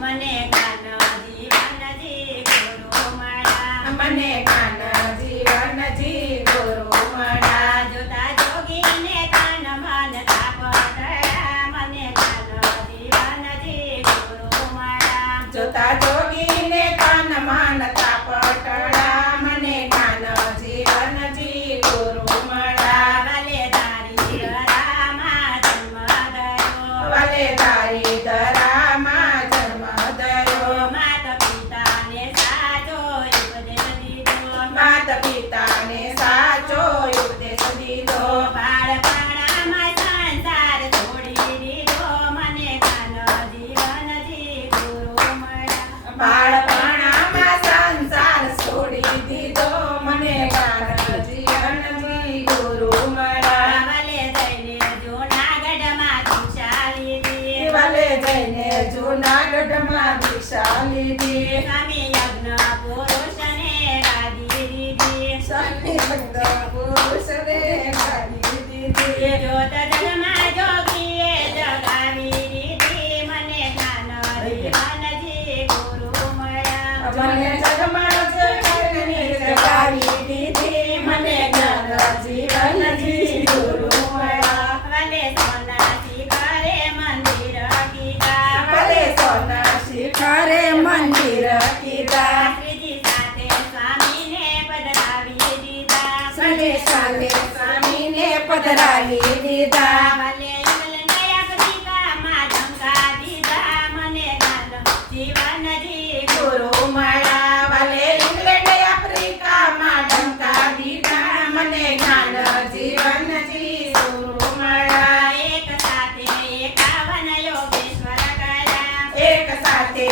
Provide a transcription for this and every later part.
મને જ્ઞાન જીવનજી ગુરુ મળ્યા મને જ્ઞાન જીવનજી ગુરુ મળ્યા જોતા જોગીને તન મન તાપડ્યા મને જ્ઞાન જીવનજી ગુરુ મળ્યા જોતા જોગીને તન મન તાપટડા મને જ્ઞાન જીવનજી ગુરુ મળ્યા વાલે તારી ધરામાં જન્મ ગયો વાલે તારી ધરામાં જન્મ થયો માત પિતાને સાચો ઉપદેશ દીધો માતા પિતાને સાચો ઉપદેશ દીધો બાળપણામાં સંસાર છોડી દીધો મને જ્ઞાન જીવનજી ગુરુ મળ્યા બાળપણામાં સંસાર છોડી દીધો મને જ્ઞાન જીવનજી ગુરુ મળ્યા વાલે જઈને જૂનાગઢમાં દીક્ષા લીધી વાલે જઈને જૂનાગઢમાં દીક્ષા લીધી સ્વામી યજ્ઞ પુરુષને ગાદી દીધી સ્વામી ભક્ત પુરુષને ગાદી દીધી જોત જગમાં જોગીએ જગાવી દીધી મને જ્ઞાન જીવનજી ગુરુ મળ્યા મને જગમાં જગની જગાવી દીધી મને જ્ઞાન જીવનજી ગુરુ મળ્યા વાલે સોના શિખરે મંદિર કીધા ભલે સોના શિખરે મંદિર કીધા શ્રીજી સાથે સ્વામીને પધરાવી દીધા સને સાલે સ્વામીને પધરાવી દીધા વાલે ઇંગ્લેન્ડ આફ્રિકામાં ધંકા દીધા મને જ્ઞાન જીવનજી ગુરુ મળ્યા વાલે ઇંગ્લેન્ડ આફ્રિકામાં ડંકા દીધા મને જ્ઞાન જીવનજી ગુરુ મળ્યા એક સાથે 51 યોગેશ્વર કર્યા એક સાથે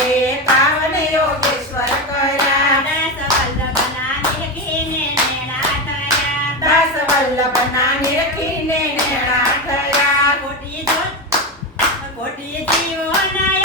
51 યોગેશ્વર કર્યા 10 વલ્લભના નિરખીને નેણા થયા 10 વલ્લભના નિરખીને નેણા થયા કોટી જીવોના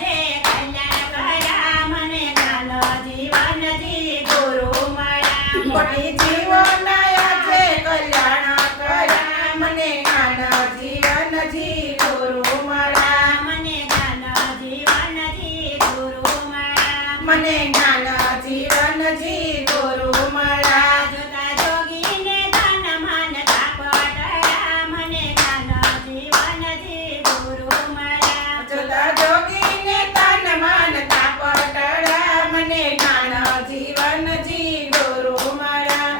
જે કલ્યાણ કર્યા મને જ્ઞાન જીવનજી ગુરુ મળ્યા કોટી જીવોના આજે કલ્યાણ કર્યા મને જ્ઞાન જીવનજી ગુરુ મળ્યા મને જ્ઞાન જીવનજી ગુરુ મળ્યા મને જ્ઞાન જીવનજી ગુરુ મળ્યા જોતા જોગીને ધન મન તાપડ્યા મને જ્ઞાન જીવનજી ગુરુ મળ્યા જોતા જોગીને તન મન તાપટડા મને જ્ઞાન જીવનજી ગુરુ મળ્યા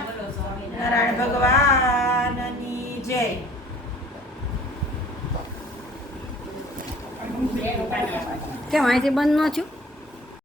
નારાયણ ભગવાનની જય કેમ અહીંથી બંધ ન થયું?